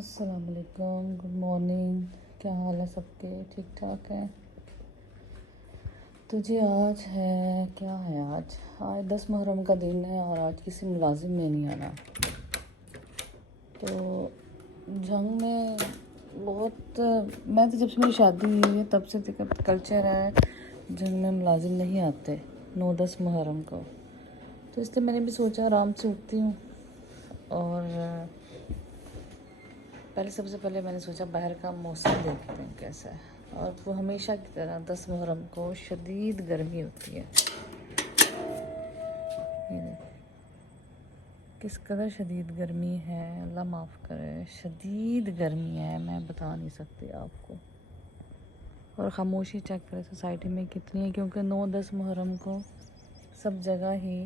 अस्सलाम वालेकुम, good morning. क्या हाल है सबके? ठीक ठाक है? तो जी आज है, क्या है आज 10 मुहर्रम का दिन है और आज किसी मुलाजिम ने नहीं आना। तो जंग में बहुत, मैं तो जब से मेरी शादी हुई है तब से कल्चर है जंग में मुलाजिम नहीं आते 9-10 मुहर्रम को। तो इसलिए मैंने भी सोचा आराम से उठती हूँ और सबसे पहले मैंने सोचा बाहर का मौसम देखते हैं कैसा है। और वो हमेशा की तरह 10 मुहर्रम को शदीद गर्मी होती है। ये देखो किस कदर शदीद गर्मी है, अल्लाह माफ़ करे, शदीद गर्मी है, मैं बता नहीं सकती आपको। और ख़ामोशी चेक करें सोसाइटी में कितनी है, क्योंकि 9-10 मुहर्रम को सब जगह ही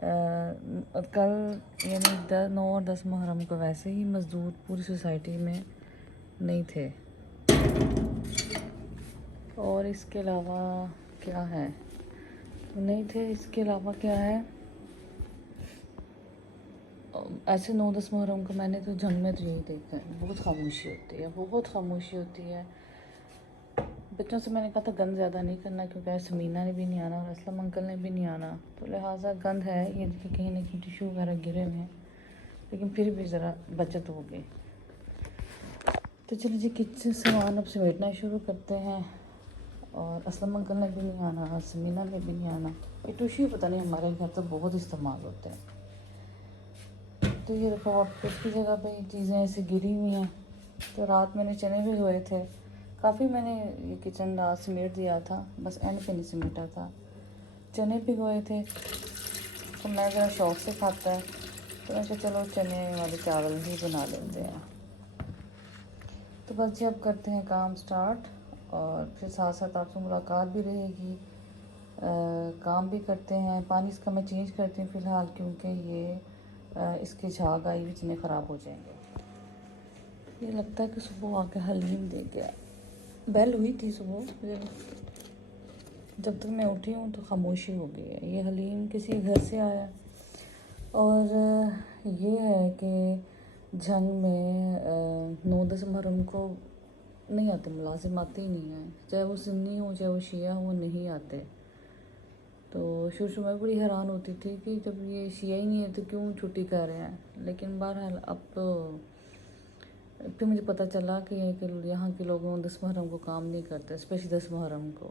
कल यानी 9 और 10 मुहर्रम को वैसे ही मज़दूर पूरी सोसाइटी में नहीं थे। और इसके अलावा क्या है, नहीं थे। इसके अलावा क्या है, ऐसे 9-10 मुहर्रम को मैंने तो जंग में तो यही देखा है, बहुत खामोशी होती है, बहुत खामोशी होती है। बच्चों से मैंने कहा था गंद ज़्यादा नहीं करना, क्योंकि समीना ने भी नहीं आना और असलम अंकल ने भी नहीं आना, तो लिहाजा गंद है ये देखिए कहीं ना कहीं टिश्यू वगैरह गिरे हुए हैं, लेकिन फिर भी ज़रा बचत हो गई। तो चलिए जी किचन सामान अब समेटना शुरू करते हैं। और असलम अंकल ने भी नहीं आना, समीना ने भी नहीं आना। ये टिश्यू पता नहीं हमारे घर तो बहुत इस्तेमाल होते हैं। तो ये देखो आप इसकी जगह पे चीज़ें ऐसी गिरी हुई हैं। तो रात मैंने चने भिगोए थे, काफ़ी मैंने ये किचन रात समेट दिया था, बस एंड पे नहीं समेटा था। चने भिगोए थे तो मैं ज़रा शौक से खाता है, तो मैं चलो चने वाले चावल ही बना लेते हैं। तो बस जी अब करते हैं काम स्टार्ट, और फिर साथ साथ आपसे मुलाकात भी रहेगी, काम भी करते हैं। पानी इसका मैं चेंज करती हूँ फ़िलहाल, क्योंकि ये इसके झाग आई हुई चने ख़राब हो जाएंगे। ये लगता है कि सुबह आके हलीम दे गया। बेल हुई थी सुबह, जब तक मैं उठी हूँ तो खामोशी हो गई है। ये हलीम किसी घर से आया। और ये है कि जंग में 9-10 मुहर्रम को नहीं आते मुलाजिम, आते ही नहीं हैं, चाहे वो सुन्नी हो चाहे वो शिया हो, नहीं आते। तो शुरू में बड़ी हैरान होती थी कि जब ये शिया ही नहीं है तो क्यों छुट्टी कर रहे हैं, लेकिन बहरहाल अब तो फिर मुझे पता चला कि यहाँ के लोग 10 मुहर्रम को काम नहीं करते, स्पेशली 10 मुहर्रम को।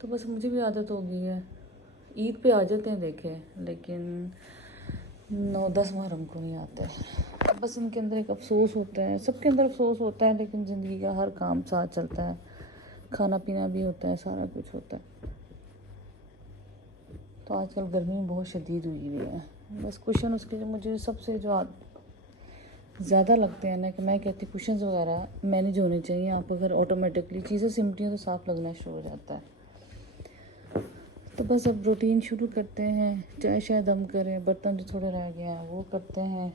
तो बस मुझे भी आदत हो गई है, ईद पे आ जाते हैं देखे, लेकिन 9-10 मुहर्रम को नहीं आते। बस इनके अंदर एक अफसोस होता है, सबके अंदर अफसोस होता है, लेकिन ज़िंदगी का हर काम साथ चलता है, खाना पीना भी होता है, सारा कुछ होता है। तो आजकल गर्मी बहुत शदीद हुई हुई है। बस कुशन उसके जो मुझे सबसे जो ज़्यादा लगते हैं ना, कि मैं कहती कुशन वगैरह मैनेज होने चाहिए। आप अगर ऑटोमेटिकली चीज़ें सिमटी हैं तो साफ़ लगना शुरू हो जाता है। तो बस अब रूटीन शुरू करते हैं, चाय शाय दम करें, बर्तन जो थोड़े रह गए हैं वो करते हैं,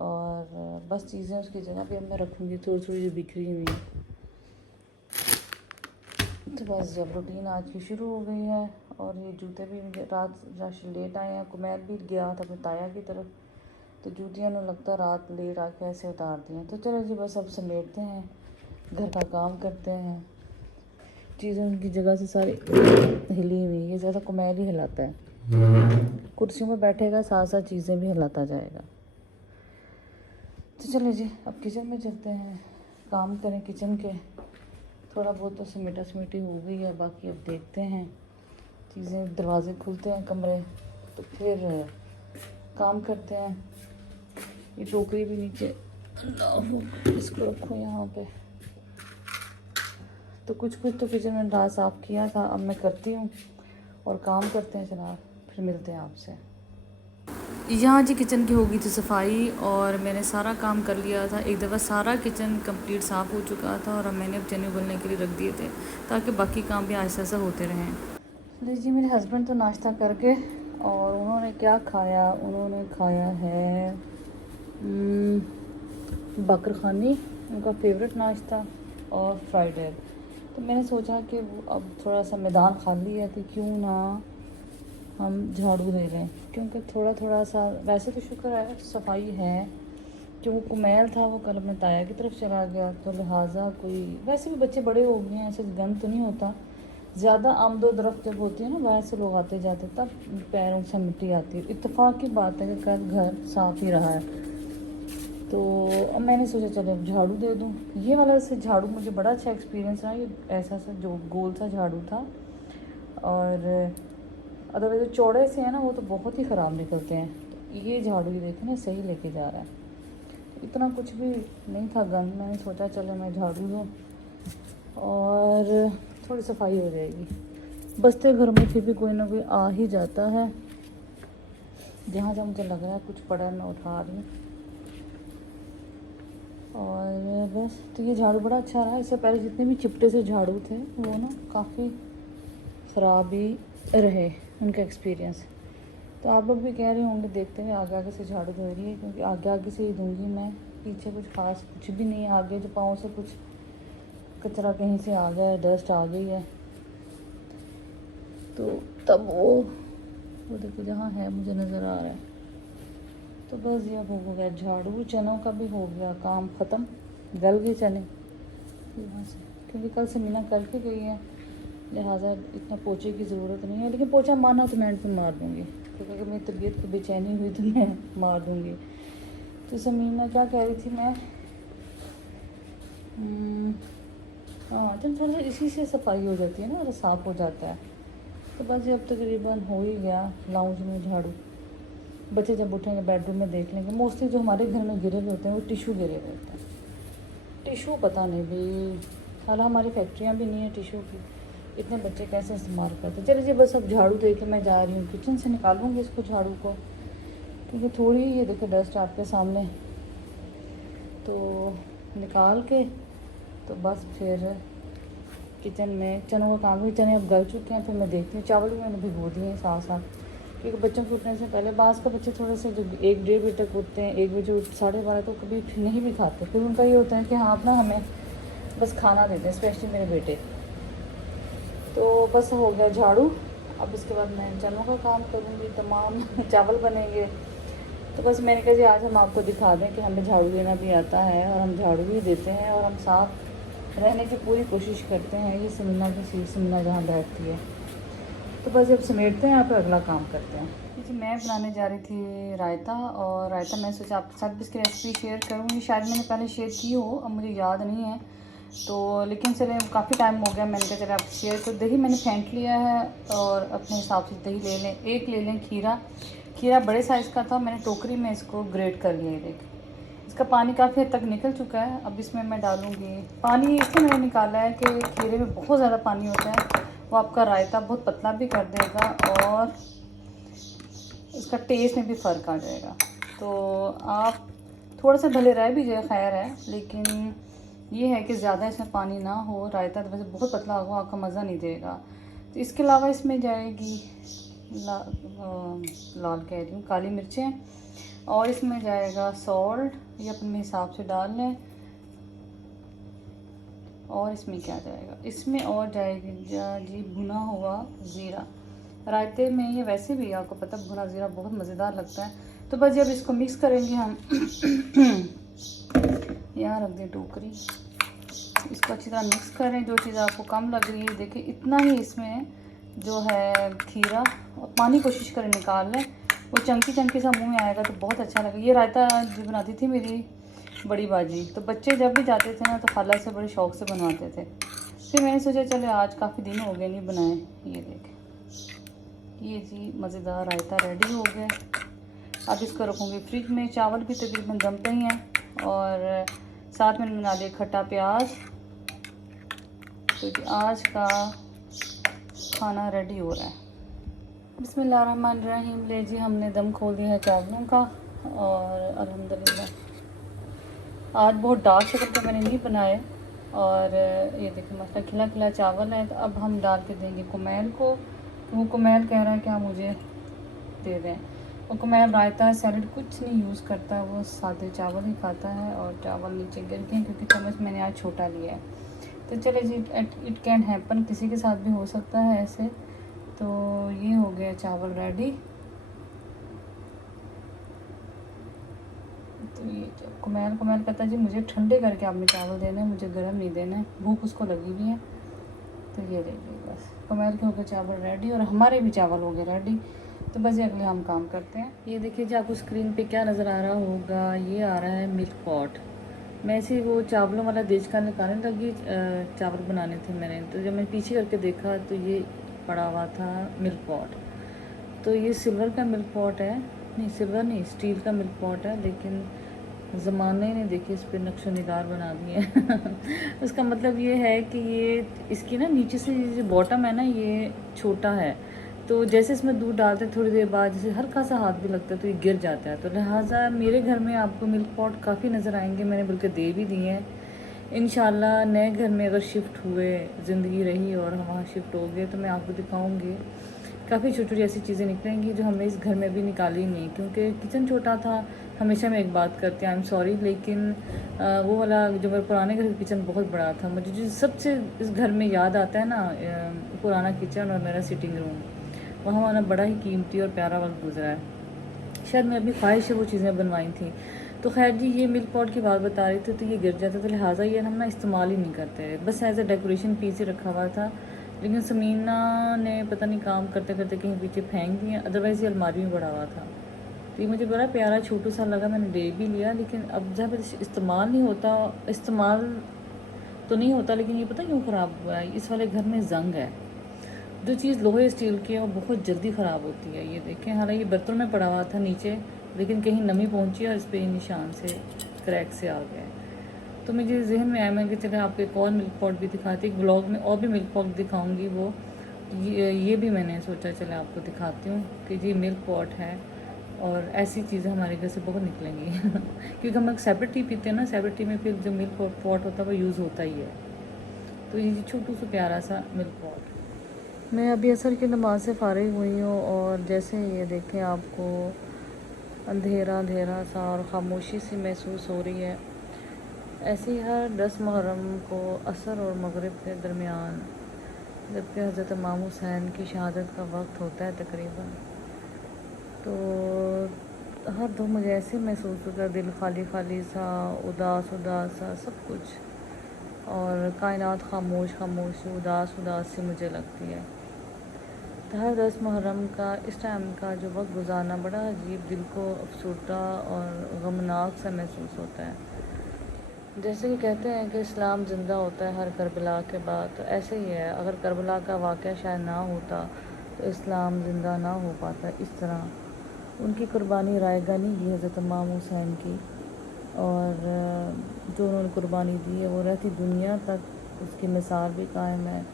और बस चीज़ें उसकी जगह पे अब मैं रखूँगी थोड़ी थोड़ी जो बिखरी हुई हैं। तो बस जब रूटीन आज की शुरू हो गई है। और ये जूते भी मुझे रात लेट आए हैं, कुमैर भी गया था अपने ताया की तरफ, तो जूतियाँ ने लगता रात लेट आके ऐसे उतार दी हैं। तो चलो जी बस अब समेटते हैं, घर का काम करते हैं। चीज़ें उनकी जगह से सारी हिली हुई, ये ज़्यादा कुमैर ही हिलाता है, कुर्सियों में बैठेगा साथ साथ चीज़ें भी हिलाता जाएगा। तो चलो जी अब किचन में चलते हैं, काम करें किचन के। थोड़ा बहुत तो समेटा समेटी हो गई है, बाकी अब देखते हैं चीज़ें, दरवाजे खुलते हैं कमरे तो फिर काम करते हैं। ये टोकरी भी नीचे ना हो, इसको रखो यहाँ पे। तो कुछ तो किचन में रात साफ़ किया था, अब मैं करती हूँ और काम करते हैं जनाब, फिर मिलते हैं आपसे। यहाँ जी किचन की हो गई थी सफाई, और मैंने सारा काम कर लिया था। एक दफ़ा सारा किचन कंप्लीट साफ़ हो चुका था, और अब मैंने अब चने उबलने के लिए रख दिए थे, ताकि बाकी काम भी आहिस्ता आहिस्ता होते रहें। जी मेरे हस्बैंड तो नाश्ता करके, और उन्होंने क्या खाया, उन्होंने खाया है बकर खानी, उनका फेवरेट नाश्ता, और फ्राइड एग। तो मैंने सोचा कि अब थोड़ा सा मैदान खाली है तो क्यों ना हम झाड़ू दे लें, क्योंकि थोड़ा थोड़ा सा वैसे तो शुक्र है सफाई है, कि वो कुमैल था वो कल अपने ताया की तरफ चला गया, तो लिहाजा कोई वैसे भी बच्चे बड़े हो गए हैं, ऐसे गंद तो नहीं होता ज़्यादा। आमदोरफ्त जब होती है ना बाहर से लोग आते जाते तब पैरों से मिट्टी आती है। इत्तेफाक की बात है कि कल घर साफ़ ही रहा है, तो अब मैंने सोचा चलो अब झाड़ू दे दूँ। ये वाला से झाड़ू मुझे बड़ा अच्छा एक्सपीरियंस रहा। ये ऐसा सा जो गोल सा झाड़ू था, और अदरवाइज जो चौड़े से हैं ना वो तो बहुत ही ख़राब निकलते हैं। तो ये झाड़ू ये देखें ना सही लेके जा रहा है, तो इतना कुछ भी नहीं था गंद। मैंने सोचा चलो मैं झाड़ू दूँ और थोड़ी सफाई हो जाएगी। बसते घर में फिर भी कोई ना कोई आ ही जाता है, जहाँ जहाँ मुझे लग रहा है कुछ पड़ा मैं उठा रही हूँ। और बस तो ये झाड़ू बड़ा अच्छा रहा। इससे पहले जितने भी चिपटे से झाड़ू थे वो ना काफ़ी ख़राब ही रहे उनका एक्सपीरियंस। तो आप लोग भी कह रहे होंगे, देखते हैं आगे आगे से झाड़ू धो रही है, क्योंकि आगे आगे से ही दूंगी मैं। पीछे कुछ खास कुछ भी नहीं है, आगे जो पाँव से कुछ कचरा कहीं से आ गया है, डस्ट आ गई है, तो तब वो देखो जहाँ है मुझे नज़र आ रहा है। तो बस ये अब हो गया झाड़ू। चनों का भी हो गया काम ख़त्म, गल गए चने यहाँ से, क्योंकि कल से मीना करके गई है, लिहाजा इतना पोछे की ज़रूरत नहीं है। लेकिन पोछा मारना तो मैं एंड पे मार दूँगी, क्योंकि अगर मेरी तबीयत की बेचैनी हुई तो मैं मार दूँगी। तो समीना क्या कह रही थी मैं, हाँ जब थोड़ा सा इसी से सफाई हो जाती है ना और साफ़ हो जाता है। तो बस ये अब तकरीबन हो ही गया लाउंज में झाड़ू। बच्चे जब उठेंगे बेडरूम में देख लेंगे। मोस्टली जो हमारे घर में गिरे हुए होते हैं वो टिशू गिरे हुए होते हैं। टिशू पता नहीं भी, हालांकि हमारी फैक्ट्रियाँ भी नहीं है टिशू की, इतने बच्चे कैसे इस्तेमाल करते हैं। चलिए जी बस अब झाड़ू दे के मैं जा रही हूँ, किचन से निकालूंगी इसको झाड़ू को, क्योंकि थोड़ी ये देखो डस्ट आपके सामने, तो निकाल के तो बस फिर किचन में चनों का काम हुई। चने अब गल चुके हैं, फिर मैं देखती हूँ। चावल भी मैंने भिगो दिए हैं साथ साथ, क्योंकि बच्चों के उठने से पहले बास का बच्चे थोड़े से जो 1-1:30 बजे तक उठते हैं, 1 बजे 12:30 तो कभी नहीं भी खाते। फिर उनका ये होता है कि हाँ अपना हमें बस खाना देते हैं, स्पेशली मेरे बेटे। तो बस हो गया झाड़ू। अब इसके बाद मैं चनों का काम करूँगी, तमाम चावल बनेंगे। तो बस मैंने कहा जी आज हम आपको दिखा दें कि हमें झाड़ू देना भी आता है, और हम झाड़ू भी देते हैं, और हम साफ़ रहने की पूरी कोशिश करते हैं। ये समीना की सीट, समीना जहाँ बैठती है। तो बस जब समेटते हैं यहाँ पर अगला काम करते हैं। जी मैं बनाने जा रही थी रायता, और रायता मैं सोचा आपके साथ भी इसकी रेसिपी शेयर करूँगी। शायद मैंने पहले शेयर की हो, अब मुझे याद नहीं है, तो लेकिन चले काफ़ी टाइम हो गया, मैंने कहा चले आप शेयर कर। दही मैंने फेंट लिया है, और अपने हिसाब से दही ले लें। एक ले लें खीरा, खीरा बड़े साइज़ का था, मैंने टोकरी में इसको ग्रेट कर लिया। देख इसका पानी काफ़ी हद तक निकल चुका है। अब इसमें मैं डालूँगी पानी। इसमें मैंने निकाला है कि खीरे में बहुत ज़्यादा पानी होता है, वो आपका रायता बहुत पतला भी कर देगा, और इसका टेस्ट में भी फ़र्क आ जाएगा। तो आप थोड़ा सा भले रह भी जाए खैर है, लेकिन ये है कि ज़्यादा इसमें पानी ना हो। रायता तो वैसे बहुत पतला होगा, आपका मज़ा नहीं देगा। तो इसके अलावा इसमें जाएगी लाल कह रही हूँ, काली मिर्चें, और इसमें जाएगा सॉल्ट, ये अपने हिसाब से डाल लें। और इसमें क्या जाएगा, इसमें और जाएगी जी भुना हुआ ज़ीरा। रायते में ये वैसे भी आपको पता भुना ज़ीरा बहुत मज़ेदार लगता है। तो बस जब इसको मिक्स करेंगे हम यहाँ रख दें टोकरी, इसको अच्छी तरह मिक्स करें। जो चीज़ आपको कम लग रही है देखिए इतना ही इसमें जो है खीरा, और पानी कोशिश करें निकाल लें, वो चंकी चंकी सा मुँह में आएगा तो बहुत अच्छा लगेगा। ये रायता जो बनाती थी मेरी बड़ी बाजी, तो बच्चे जब भी जाते थे ना तो खाला से बड़े शौक़ से बनवाते थे। फिर मैंने सोचा चले आज काफ़ी दिन हो गए नहीं बनाए। ये देखें, ये जी मज़ेदार रायता रेडी हो गया। अब इसको रखूँगी फ्रिज में। चावल भी तकरीबन दमते ही हैं, और साथ में बना लिया खट्टा प्याज। तो जी आज का खाना रेडी हो रहा है। बिस्मिल्लाहिर्रहमानिर्रहीम। ले जी हमने दम खोल दिया है चावलों का, और अल्हम्दुलिल्लाह आज बहुत डार्क शक्ल के मैंने नहीं बनाए। और ये देखिए मसला खिला खिला चावल है। तो अब हम डाल के देंगे कुमैल को। वो कुमैल कह रहा है कि आप मुझे दे दें। और कुमैल रायता सैलड कुछ नहीं यूज़ करता, वो सादे चावल ही खाता है, और चावल नीचे गिर गए क्योंकि चम्मच मैंने आज छोटा लिया है। तो चले जी, इट कैन हैपन, किसी के साथ भी हो सकता है ऐसे। तो ये हो गया चावल रेडी। तो तो ये कुमैल कहता है जी मुझे ठंडे करके आपने चावल देना है, मुझे गर्म नहीं देना है, भूख उसको लगी हुई है। तो ये देखिए बस कुमैल के हो गए चावल रेडी और हमारे भी चावल हो गए रेडी। तो बस ये अगले हम काम करते हैं। ये देखिए जी आपको स्क्रीन पे क्या नज़र आ रहा होगा, ये आ रहा है मिल्क पॉट। मैं ऐसे वो चावलों वाला डिश का निकालने लगी, चावल बनाने थे मैंने, तो जब मैं पीछे करके देखा तो ये पड़ा हुआ था मिल्क पॉट। तो ये सिल्वर का मिल्क पॉट है, नहीं सिल्वर नहीं स्टील का मिल्क पॉट है, लेकिन ज़माने ने देखिए इस पर नक्शो निगार बना दिए उसका मतलब ये है कि ये इसकी ना नीचे से जो बॉटम है ना ये छोटा है, तो जैसे इसमें दूध डालते हैं थोड़ी देर बाद जैसे हल्का सा हाथ भी लगता है तो ये गिर जाता है। तो लिहाजा मेरे घर में आपको मिल्क पॉट काफ़ी नज़र आएंगे, मैंने बल्कि दे भी दिए हैं। इंशाल्लाह नए घर में अगर शिफ्ट हुए, ज़िंदगी रही और हम वहाँ शिफ्ट हो गए तो मैं आपको दिखाऊंगी। काफ़ी छोटी छोटी ऐसी चीज़ें निकलेंगी जो हमने इस घर में भी निकाली नहीं, क्योंकि किचन छोटा था। हमेशा मैं एक बात करती हूँ, आई एम सॉरी, लेकिन वो वाला जो मेरे पुराने घर का किचन बहुत बड़ा था। मुझे जो सबसे इस घर में याद आता है ना, पुराना किचन और मेरा सिटिंग रूम, वहाँ हमारा बड़ा ही कीमती और प्यारा वक्त गुजरा है। शायद मैं अपनी ख्वाहिश से वो चीज़ें बनवाई थी। तो खैर जी ये मिल्क पॉट की बात बता रही थी, तो ये गिर जाता, तो लिहाजा ये हम ना इस्तेमाल ही नहीं करते, बस एज अ डेकोरेशन पीस ही रखा हुआ था। लेकिन समीना ने पता नहीं काम करते करते कहीं पीछे फेंक दिया, अदरवाइज़ ये अलमारी में पड़ा हुआ था। तो ये मुझे बड़ा प्यारा छोटू सा लगा, मैंने दे भी लिया। लेकिन अब जब इस्तेमाल नहीं होता, इस्तेमाल तो नहीं होता, लेकिन ये पता क्यों ख़राब हुआ है, इस वाले घर में जंग है। जो चीज़ लोहे स्टील की है वो बहुत जल्दी ख़राब होती है। ये देखें, हालांकि बर्तन में पड़ा हुआ था नीचे, लेकिन कहीं नमी पहुंची और इस पर निशान से क्रैक से आ गया। तो मुझे जहन में आया मैं कि चले आपको एक और मिल्क पॉट भी दिखाती, एक ब्लॉग में और भी मिल्क पॉट दिखाऊंगी। वो ये भी मैंने सोचा चले आपको दिखाती हूँ कि जी मिल्क पॉट है, और ऐसी चीज़ें हमारे घर से बहुत निकलेंगी क्योंकि हम लोग सेपरेट टी पीते हैं ना, सेपरेट टी में फिर जो मिल्क पॉट होता है वो यूज़ होता ही है। तो ये छोटू सा प्यारा सा मिल्क पॉट। मैं अभी असर की नमाज से फ़ारिग हुई हूँ, और जैसे ये देखें आपको अंधेरा अंधेरा सा और ख़ामोशी सी महसूस हो रही है। ऐसे ही हर 10 मुहर्रम को असर और मगरिब के दरमियान, जबकि हज़रत इमाम हुसैन की शहादत का वक्त होता है तकरीबन, तो हर दो मुझे ऐसे महसूस होता है, दिल खाली खाली सा, उदास उदास सा सब कुछ, और कायनात खामोश खामोश उदास उदास सी मुझे लगती है। तो हर 10 मुहर्रम का इस टाइम का जो वक्त गुजारना बड़ा अजीब, दिल को अफसरदा और गमनाक सा महसूस होता है। जैसे कि कहते हैं कि इस्लाम ज़िंदा होता है हर करबला के बाद, तो ऐसे ही है, अगर करबला का वाक़या शायद ना होता तो इस्लाम ज़िंदा ना हो पाता इस तरह। उनकी कुर्बानी रायगा नहीं की हज़रत इमाम हुसैन की, और जो उन्होंने कुर्बानी दी है वो रहती दुनिया तक उसकी मिसाल भी कायम है।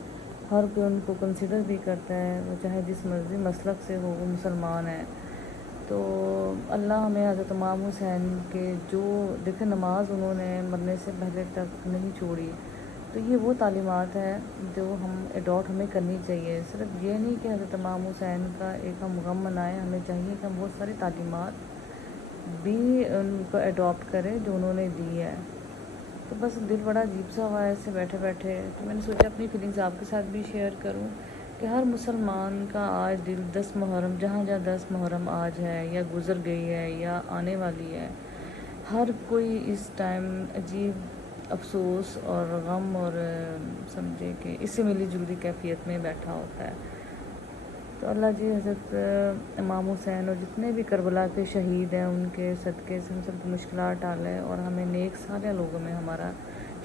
हर कोई उनको कंसिडर भी करता है, वो चाहे जिस मर्ज़ी मसलक से हो, वो मुसलमान है। तो अल्लाह हमें हज़रत इमाम हुसैन के जो देखे नमाज उन्होंने मरने से पहले तक नहीं छोड़ी, तो ये वो तालीमात है जो हम एडॉप्ट हमें करनी चाहिए। सिर्फ ये नहीं कि हज़रत इमाम हुसैन का एक हम गम मनाएं, हमें चाहिए कि हम बहुत सारी तालीमात भी उनको एडॉप्ट करें जो उन्होंने दी है। तो बस दिल बड़ा अजीब सा हुआ है ऐसे बैठे बैठे, तो मैंने सोचा अपनी फीलिंग्स आपके साथ भी शेयर करूं कि हर मुसलमान का आज दिल 10 मुहर्रम, जहाँ जहाँ 10 मुहर्रम आज है या गुज़र गई है या आने वाली है, हर कोई इस टाइम अजीब अफसोस और गम और समझे कि इससे मिली जुली कैफियत में बैठा होता है। तो अल्लाह जी हज़रत इमाम हुसैन और जितने भी करबला के शहीद हैं उनके सदक़े से हम सब मुश्किलात टालें और हमें नेक सारे लोगों में हमारा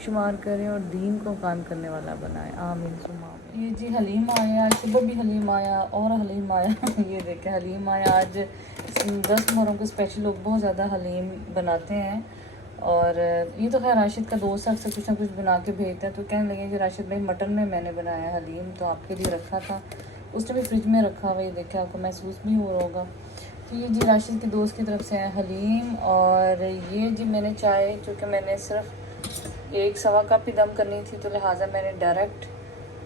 शुमार करें और दीन को काम करने वाला बनाए, आमीन सुमा आमीन। ये जी हलीम आया, सुबह भी हलीम आया और हलीम आया ये देखें हलीम आया। आज 10 मुहर्रम को स्पेशल लोग बहुत ज़्यादा हलीम बनाते हैं, और ये तो खैर राशिद का दोस्त अक्सर कुछ ना कुछ बना के भेजता है। तो कहने लगे कि राशिद भाई मटन में मैंने बनाया हलीम, तो आपके लिए रखा था, उसने भी फ्रिज में रखा हुआ, ये देखा आपको महसूस भी हो रहा होगा। तो ये जी राशिद के दोस्त की तरफ से है हलीम, और ये जी मैंने चाय, चूँकि मैंने सिर्फ 1 सवा कप ही दम करनी थी, तो लिहाजा मैंने डायरेक्ट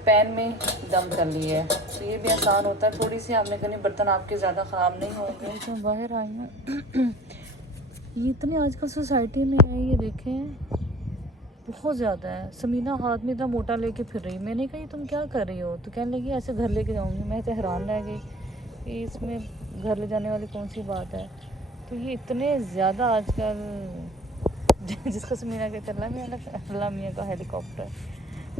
पैन में दम कर लिया है। तो ये भी आसान होता है, थोड़ी सी आपने करनी, बर्तन आपके ज़्यादा ख़राब नहीं होंगे। तो बाहर आई हूँ ये इतनी आजकल सोसाइटी में है, ये देखें बहुत ज़्यादा है। समीना हाथ में इतना मोटा लेके फिर रही, मैंने कहा तुम क्या कर रही हो, तो कहने लगी ऐसे घर लेके जाऊंगी। मैं तो हैरान रह गई कि इसमें घर ले जाने वाली कौन सी बात है। तो ये इतने ज़्यादा आजकल जिसको समीना कहते हैं अल्लाह मियाँ का हेलीकॉप्टर।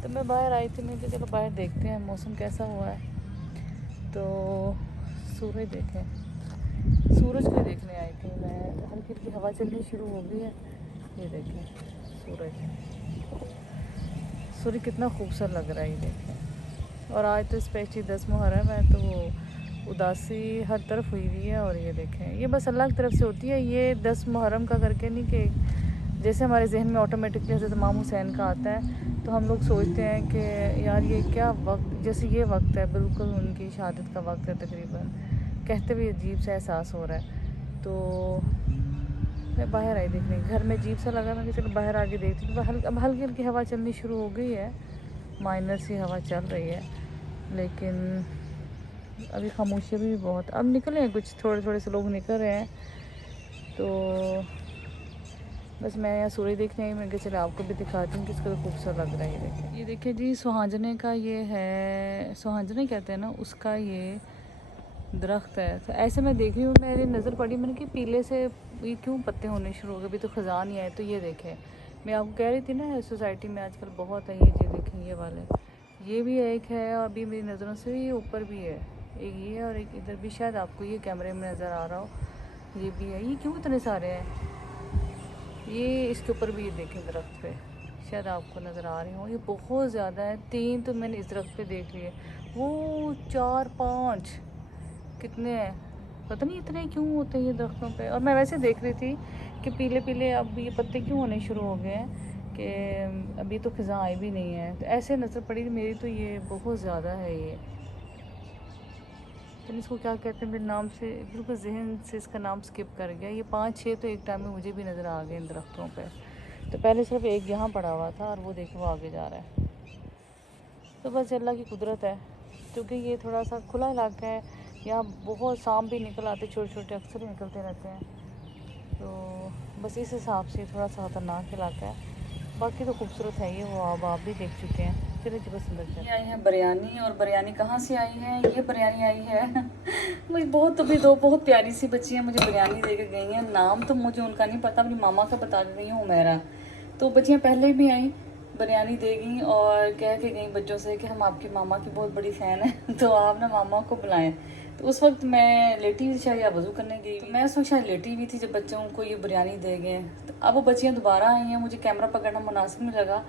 तो मैं बाहर आई थी, मैं चलो बाहर देखते हैं मौसम कैसा हुआ है। तो सूरज देखें, सूरज को देखने आई थी मैं। हल्की हल्की हवा चलनी शुरू हो गई है। ये देखें सूरज कितना खूबसूरत लग रहा है, ये देखें। और आज तो स्पेशली 10 मुहर्रम है, तो वो उदासी हर तरफ हुई हुई है। और ये देखें, ये बस अल्लाह की तरफ से होती है। ये 10 मुहर्रम का करके नहीं कि जैसे हमारे जहन में ऑटोमेटिकली हज़रत इमाम हुसैन का आता है, तो हम लोग सोचते हैं कि यार ये क्या वक्त, जैसे ये वक्त है बिल्कुल उनकी शहादत का वक्त है तकरीबन, कहते हुए अजीब सा एहसास हो रहा है। तो मैं बाहर आई देखने, घर में अजीब सा लगा, मैं कि चलो बाहर आके देखती हूँ। अब हल्की हल्की हवा चलनी शुरू हो गई है, माइनर सी हवा चल रही है, लेकिन अभी खामोशी भी बहुत। अब निकले हैं कुछ थोड़े थोड़े से लोग निकल रहे हैं। तो बस मैं यहाँ सूरज देखने आई, मैं चलो आपको भी दिखाती हूँ किसका खूबसूरत लग रहा है। ये देखिए जी, सुहांजने का ये है, सुहांजने कहते हैं ना, उसका ये दरख्त है। तो ऐसे मैं देख रही हूँ, मेरी नज़र पड़ी, मैंने कि पीले से ये क्यों पत्ते होने शुरू हो गए, अभी तो ख़ज़ां नहीं आए। तो ये देखें, मैं आपको कह रही थी ना सोसाइटी में आजकल बहुत है ये चीज़। देखें ये वाले, ये भी एक है, अभी मेरी नज़रों से ये ऊपर भी है, एक ये है और एक इधर भी, शायद आपको ये कैमरे में नज़र आ रहा हो, ये भी है। ये क्यों इतने सारे हैं, ये इसके ऊपर भी ये देखें दरख्त पे, शायद आपको नज़र आ रहे हो, ये बहुत ज़्यादा है। 3 तो मैंने इस दरख्त पे देख लिए, वो 4 5 कितने हैं पता नहीं, इतने क्यों होते हैं ये दरख्तों पे। और मैं वैसे देख रही थी कि पीले पीले अब ये पत्ते क्यों होने शुरू हो गए हैं, कि अभी तो ख़ज़ां आई भी नहीं है। तो ऐसे नज़र पड़ी मेरी, तो ये बहुत ज़्यादा है ये, तो इसको क्या कहते हैं, मेरे नाम से बिल्कुल जहन से इसका नाम स्किप कर गया। ये 5-6 तो एक टाइम में मुझे भी नज़र आ गए इन दरख्तों पे। तो पहले सिर्फ एक यहाँ पड़ा हुआ था, और वो देखो वो आगे जा रहा है। तो बस अल्लाह की कुदरत है, क्योंकि ये थोड़ा सा खुला इलाका है, यहाँ बहुत सांप भी निकल आते, छोटे छोटे अक्सर निकलते रहते हैं। तो बस इस हिसाब से थोड़ा सा ख़तरनाक इलाका है। बाकी तो खूबसूरत है ये, वो आप भी देख चुके हैं। चलिए जी, बस अंदर चलिए। आई है बिरयानी, और बिरयानी कहाँ से आई है, ये बिरयानी आई है मुझे बहुत, अभी 2 बहुत प्यारी सी बच्ची हैं मुझे बिरयानी दे के गई हैं। नाम तो मुझे उनका नहीं पता, अपनी मामा का बता के गई हूँ, हुमैरा। तो बच्चियाँ पहले भी आई, बिरयानी दे गई और कह के गई बच्चों से कि हम आपकी मामा की बहुत बड़ी फ़ैन है तो आप ना मामा को बुलाएं। तो उस वक्त मैं लेटी हुई शायद, या वज़ू करने गई, तो मैं उस वक्त शायद लेटी हुई थी जब बच्चों को ये बिरयानी दे गए। तो अब वो बच्चियाँ दोबारा आई हैं, मुझे कैमरा पकड़ना मुनासिब नहीं लगा,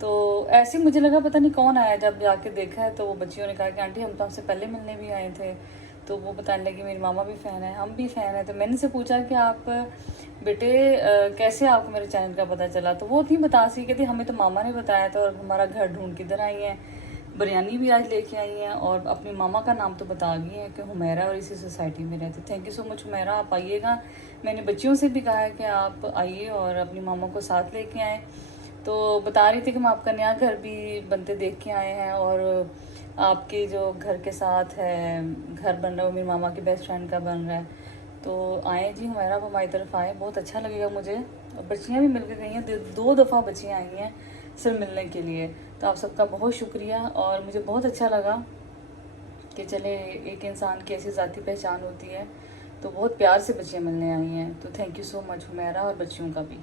तो ऐसे मुझे लगा पता नहीं कौन आया। जब जाके देखा है तो वो बच्चियों ने कहा कि आंटी हम तो आपसे पहले मिलने भी आए थे। तो वो बताने लगी मेरी मामा भी फ़ैन है, हम भी फ़ैन है। तो मैंने से पूछा कि आप बेटे कैसे आपको मेरे चैनल का पता चला। तो वो थी बता सी, कहती हमें तो मामा ने बताया था, और हमारा घर ढूंढ किधर आई हैं, बिरयानी भी आज लेके आई हैं, और अपनी मामा का नाम तो बता गई हैं कि हुमैरा, और इसी सोसाइटी में रहती। Thank you so much Humaira, आप आइएगा। मैंने बच्चियों से भी कहा है कि आप आइए और अपनी मामा को साथ लेके आएँ। तो बता रही थी कि हम आपका नया घर भी बनते देख के आए हैं, और आपके जो घर के साथ है घर बन रहा है वो मेरी मामा के बेस्ट फ्रेंड का बन रहा है। तो आए जी हुमैरा, आप हमारी तरफ आए, बहुत अच्छा लगेगा मुझे। और बच्चियाँ भी मिल के गई हैं, 2 दफ़ा बच्चियाँ आई हैं सिर्फ मिलने के लिए। तो आप सबका बहुत शुक्रिया, और मुझे बहुत अच्छा लगा कि चले एक इंसान की ऐसी ज़ाती पहचान होती है। तो बहुत प्यार से बच्चियाँ मिलने आई हैं, तो thank you so much Humaira और बच्चियों का भी।